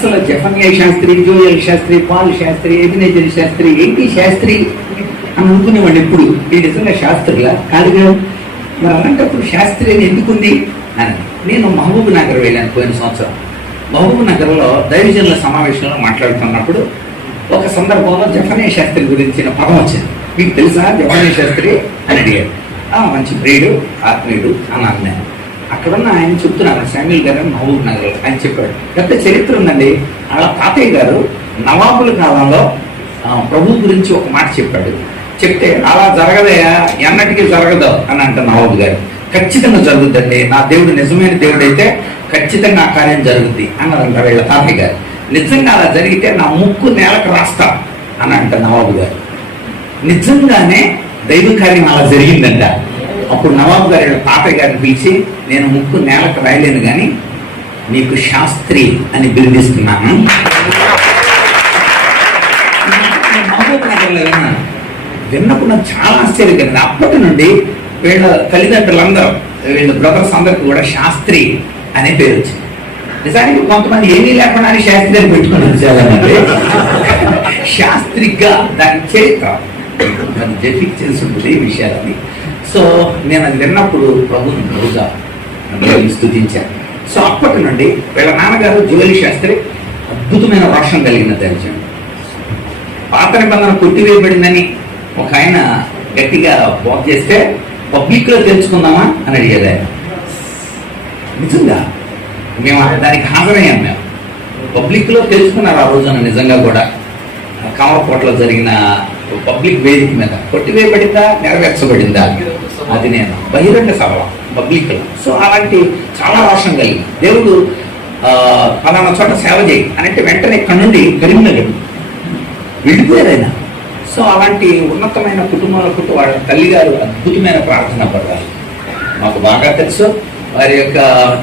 అసలు జఫన్యా Sastry, Joel Sastry, Paul Sastry, Ebenezer Sastry, ఏంటి శాస్త్రి అని అనుకునేవాడిని. ఎప్పుడు ఈ నిజంగా శాస్త్రిలా కాదుగా. మరి అలాంటప్పుడు శాస్త్రి అని ఎందుకుంది అని నేను మహబూబ్ నగర్ వెళ్ళాను పోయిన సంవత్సరం. మహబూబ్ నగర్లో దైవజనుల సమావేశంలో మాట్లాడుతున్నప్పుడు ఒక సందర్భంలో జఫన్యా శాస్త్రి గురించిన పదం వచ్చింది. మీకు తెలుసా జఫన్యా శాస్త్రి అని అడిగాడు. మంచి ప్రియుడు, ఆత్మీయుడు అని అన్నాను. అక్కడున్న ఆయన చెప్తున్నారు, శామ్యుల్ గారు మహబూబ్ నగర్, ఆయన చెప్పాడు పెద్ద చరిత్ర ఉందండి. వాళ్ళ తాతయ్య గారు నవాబుల కాలంలో ప్రభు గురించి ఒక మాట చెప్పాడు. చెప్తే అలా జరగదయా, ఎన్నటికీ జరగదు అని అంట నవాబు గారు. ఖచ్చితంగా జరుగుద్దండి, నా దేవుడు నిజమైన దేవుడు అయితే ఖచ్చితంగా ఆ కార్యం జరుగుద్ది అన్నారంట వీళ్ళ తాతయ్య గారు. నిజంగా అలా జరిగితే నా ముక్కు నేలకు రాస్తా అని అంట నవాబు గారు. నిజంగానే దైవ కార్యం అలా జరిగిందంట. అప్పుడు నవాబు గారి తాతయ్య గారిని పిలిచి, నేను ముక్కు నేలకు రాయలేను కానీ నీకు శాస్త్రి అని బిరుదిస్తున్నాను. మహబూబ్ నగర్లో విన్నప్పుడు నాకు చాలా ఆశ్చర్యం కలిగింది. అప్పటి నుండి వీళ్ళ తల్లిదండ్రులందరూ, వీళ్ళ బ్రదర్స్ అందరికి కూడా శాస్త్రి అనే పేరు వచ్చింది. నిజానికి కొంతమంది ఏమీ లేకుండా శాస్త్రి అని పెట్టుకున్నారు చాలా మంది. శాస్త్రిగా దాని చరిత్ర జఫీకి తెలిసి ఉంటుంది ఈ విషయాలని. సో నేను అది విన్నప్పుడు ప్రభుని బహుగా స్తుతించాను. సో అప్పటి నుండి వీళ్ళ నాన్నగారు జోయల్ శాస్త్రి అద్భుతమైన రోషం కలిగిన దర్శనం. పాత నిబంధన కొట్టివేయబడిందని ఒక ఆయన గట్టిగా వాక్ చేస్తే పబ్లిక్ లో తెలుసుకుందామా అని అడిగేది ఆయన. నిజంగా మేము దానికి హాజరయ్యాం. మేము పబ్లిక్ లో తెలుసుకున్నారు ఆ రోజున. నిజంగా కూడా కామరకోటలో జరిగిన పబ్లిక్ వేదిక మీద కొట్టివేయబడిందా, నెరవేర్చబడిందా, అది నేను బహిరంగ సభ పబ్లిక్ లో. సో అలాంటి చాలా రోషం కలిగి దేవుడు పలానా చోట సేవ చేయి అని అంటే వెంటనే ఇక్కడ నుండి కరీంనగర్ వెళ్ళిపోయారు ఆయన. సో అలాంటి ఉన్నతమైన కుటుంబాలకు వాళ్ళ తల్లిగారు అద్భుతమైన ప్రార్థన పడ్డారు. మాకు బాగా తెలుసు. వారి యొక్క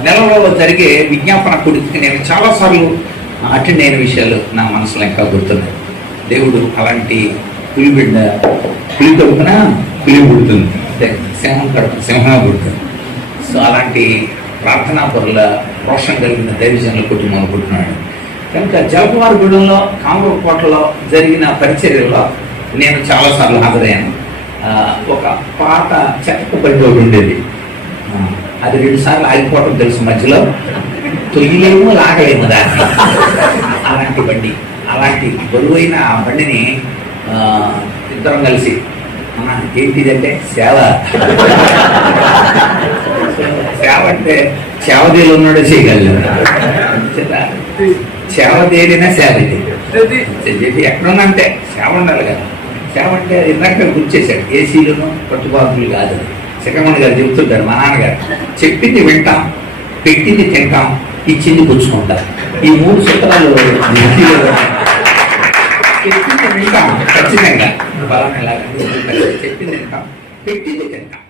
నెలలో జరిగే విజ్ఞాపన కొడుకుకి నేను చాలాసార్లు అటెండ్ అయిన విషయాలు నా మనసులో ఇంకా గుర్తున్నాయి. దేవుడు అలాంటి పులిబిడ్డ, పులి కడుపున పులి పుడుతుంది, సింహం కడుపు సింహంగా పుడుతుంది. సో అలాంటి ప్రార్థనా పరుల రోషం కలిగిన దైవజనుల కుటుంబం పుట్టినాడు. కనుక జలకుమారగూడెంలో కామరకోటలో జరిగిన పరిచర్యలో నేను చాలాసార్లు హాజరయ్యాను. ఒక పాత చెక్క బండి ఒకటి ఉండేది. అది 2 సార్లు ఆగిపోవటం తెలుసు, మధ్యలో తొయ్యలేము లాగలేము దాన్ని. అలాంటి బండి, అలాంటి బరువైన ఆ బండిని ఇద్దరం కలిసి, ఏంటిదంటే సేవ. సేవ అంటే సేవదేలు ఉన్నాడో చేయగలరు. సేవదేలినా సేవ ఇది చెప్పి ఎక్కడున్నా అంటే సేవ ఉండాలి కదా. సేవ అంటే ఇందాక గుర్తు చేశాడు, ఏసీలను పట్టుబాకులు కాదు. శిఖరమణి గారు చెప్తుంటారు, మా నాన్నగారు చెప్పింది వింటాం, పెట్టింది తింటాం, ఇచ్చింది పుచ్చుకుంటాం. ఈ 3 సూత్రాలు చెప్పింది వింటాం ఖచ్చితంగా. చెప్పింది వింటాం, పెట్టింది తింటాం.